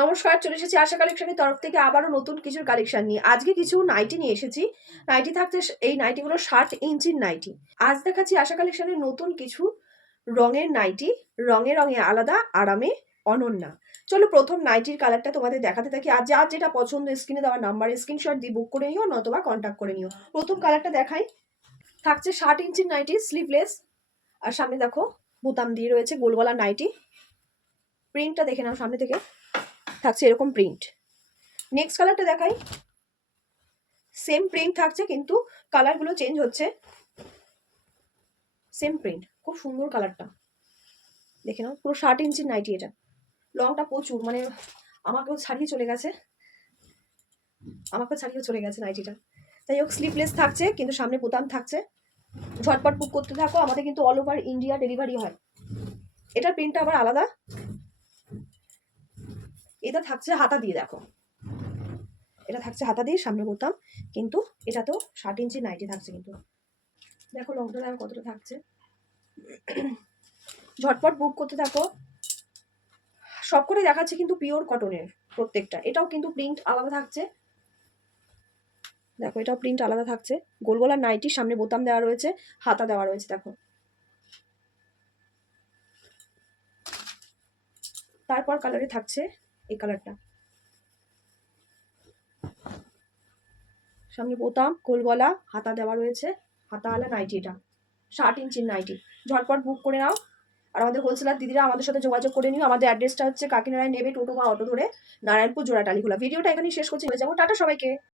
নমস্কার, চলে এসেছি আশা কালেকশনের তরফ থেকে আবারও নতুন কিছুর কালেকশন নিয়ে। আজকে কিছু নাইটি নিয়ে এসেছি। নাইটি থাকছে, এই নাইটিগুলো 60 ইঞ্চির নাইটি। আজ দেখাচ্ছি আশা কালেকশনের নতুন কিছু রঙের নাইটি, রঙে রঙে আলাদা, আরামে অনন্যা। চলো প্রথম নাইটির কালারটা তোমাদের দেখাতে থাকি। আর যার যেটা পছন্দ স্ক্রিনে দেওয়া নাম্বারে স্ক্রিনশট দিয়ে বুক করে নিও, নতুবা কন্ট্যাক্ট করে নিও। প্রথম কালারটা দেখাই। থাকছে 60 ইঞ্চির নাইটি, স্লিভলেস, আর সামনে দেখো বোতাম দিয়ে রয়েছে, গোল গলা নাইটি। প্রিন্টটা দেখে নাও সামনে থেকে, থাকছে এরকম প্রিন্ট। নেক্সট কালারটা দেখাই। সেম প্রিন্ট থাকছে কিন্তু কালারগুলো চেঞ্জ হচ্ছে। সেম প্রিন্ট, খুব সুন্দর কালারটা, দেখে নাও। পুরো 60 ইঞ্চির নাইটি এটা। লংটা প্রচুর, মানে আমাকেও ছাড়িয়ে চলে গেছে, নাইটিটা। যাই হোক, স্লিভলেস থাকছে কিন্তু সামনে বোতাম থাকছে। ঝটপট বুক করতে থাকো, আমাদের কিন্তু অল ওভার ইন্ডিয়া ডেলিভারি হয়। এটার প্রিন্টটা আবার আলাদা। এটা থাকছে হাতা দিয়ে, দেখো এটা থাকছে হাতা দিয়ে, সামনে বোতাম, কিন্তু এটা তো 60 ইঞ্চি নাইটি থাকছে। কিন্তু দেখো লংটা দেখো কতটা থাকছে। ঝটপট বুক করতে থাকো। সব করে দেখাচ্ছে কিন্তু পিওর কটনের প্রত্যেকটা। এটাও কিন্তু প্রিন্ট আলাদা থাকছে, দেখো এটাও প্রিন্ট আলাদা থাকছে। গোল গলার নাইটি, সামনে বোতাম দেওয়া রয়েছে, হাতা দেওয়া রয়েছে। দেখো তারপর কালারে থাকছে এই কালারটা, সামনে বোতাম, গোল গলা, হাতা দেওয়া রয়েছে, হাতাওয়ালা নাইটি। এটা 60 ইঞ্চির নাইটি। ঝটপট বুক করে নাও। আর আমাদের হোলসেলার দিদিরা আমাদের সাথে যোগাযোগ করে নিও। আমাদের অ্যাড্রেসটা হচ্ছে কাকিনাড়ায়, নেবে টোটো বা অটো ধরে নারায়ণপুর জোড়াটালিখোলা। ভিডিওটা এখানেই শেষ করছি, হয়ে যাবো। টাটা সবাইকে।